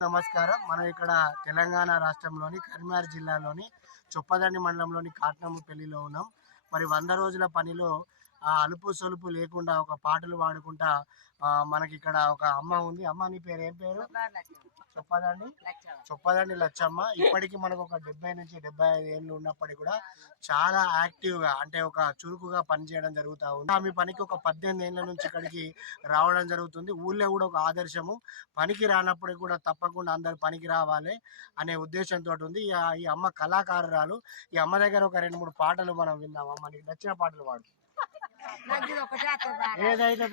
నమస్కారం. మనం ఇక్కడ తెలంగాణ రాష్ట్రంలోని కరీంనగర్ జిల్లాలోని చొప్పదండి మండలంలోని కాట్నమ్మపల్లిలో ఉన్నాం. మరి వంద రోజుల పనిలో ఆ అలుపు సొలుపు లేకుండా ఒక పాటలు పాడుకుంటా ఆ, మనకి ఇక్కడ ఒక అమ్మ ఉంది. అమ్మ నీ పేరు ఏం పేరు? చొప్పదండి. చొప్పదండి లచ్చమ్మ. ఇప్పటికి మనకు ఒక డెబ్బై నుంచి డెబ్బై ఐదు ఏళ్ళు ఉన్నప్పటికీ కూడా చాలా యాక్టివ్గా అంటే ఒక చురుకుగా పనిచేయడం జరుగుతూ ఉంది. ఆమె పనికి ఒక పద్దెనిమిది ఏళ్ళ నుంచి ఇక్కడికి రావడం జరుగుతుంది. ఊళ్ళో కూడా ఒక ఆదర్శము. పనికి రానప్పటికి కూడా తప్పకుండా అందరు పనికి రావాలి అనే ఉద్దేశంతో ఉంది. ఈ ఈ అమ్మ కళాకారురాలు. ఈ అమ్మ దగ్గర ఒక రెండు మూడు పాటలు మనం విందాం. అమ్మ నీకు నచ్చిన పాటలు పాడు. ఏదైతే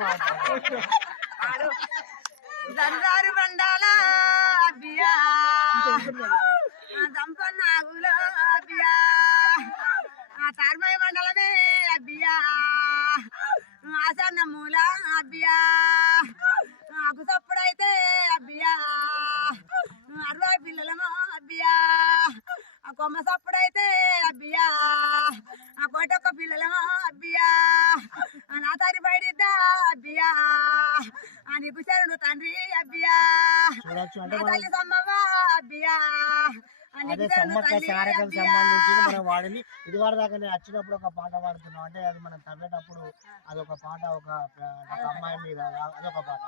దండారు బండాల బియా దంపన్నాగుల బియా తార్మయ మండలమే బియా ఆసన్న మూల బియా అగుసప్పుడైతే అబ్బియా. అరవై పిల్లలమో అబ్బియా. ఆ కొమ్మ సప్పుడైతే నా అంటే అదే సమ్మక్క సారకం సంబంధించి మనం వాడింది ఇది వచ్చినప్పుడు ఒక పాట పాడుతున్నాం. అంటే అది మనం తవ్వేటప్పుడు అదొక పాట ఒక అమ్మాయి మీద అదొక పాట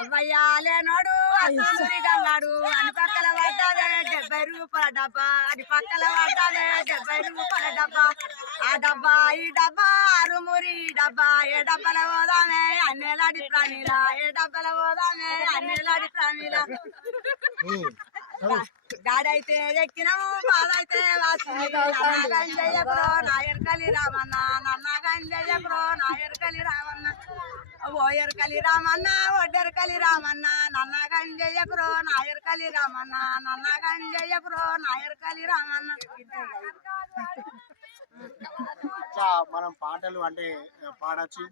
అవ్వయ్యాలేనోడు గంగాడు అని పక్కల పడ్డాదే డెబ్బై రూపాయల డబ్బా. అది పక్కల పడ్డాదే డెబ్బై రూపాయల డబ్బా. ఆ డబ్బా ఈ డబ్బా. అరుమురి డబ్బా ఏ డబ్బల పోదామే? అన్నేలాడి ప్రాణిలా ఏ డబ్బల పోదామే? అన్నేలాడి ప్రాణిలా గాడైతే ఎక్కినాము బాధైతే వాసింది నన్న గంజయ్య బ్రో నాయర్ కలి రామన్న నన్న గంజయ్య బ్రో నాయర్ కలి రామన్న. ఓయర్ కలి రామన్న ఒడ్డర్ కలి రామన్న నన్న గంజయ్య బ్రో నాయర్ కలి రామన్న నన్న గంజయ్య బ్రో నాయర్ కలి రామన్న. మనం పాటలు అంటే పాడచ్చు.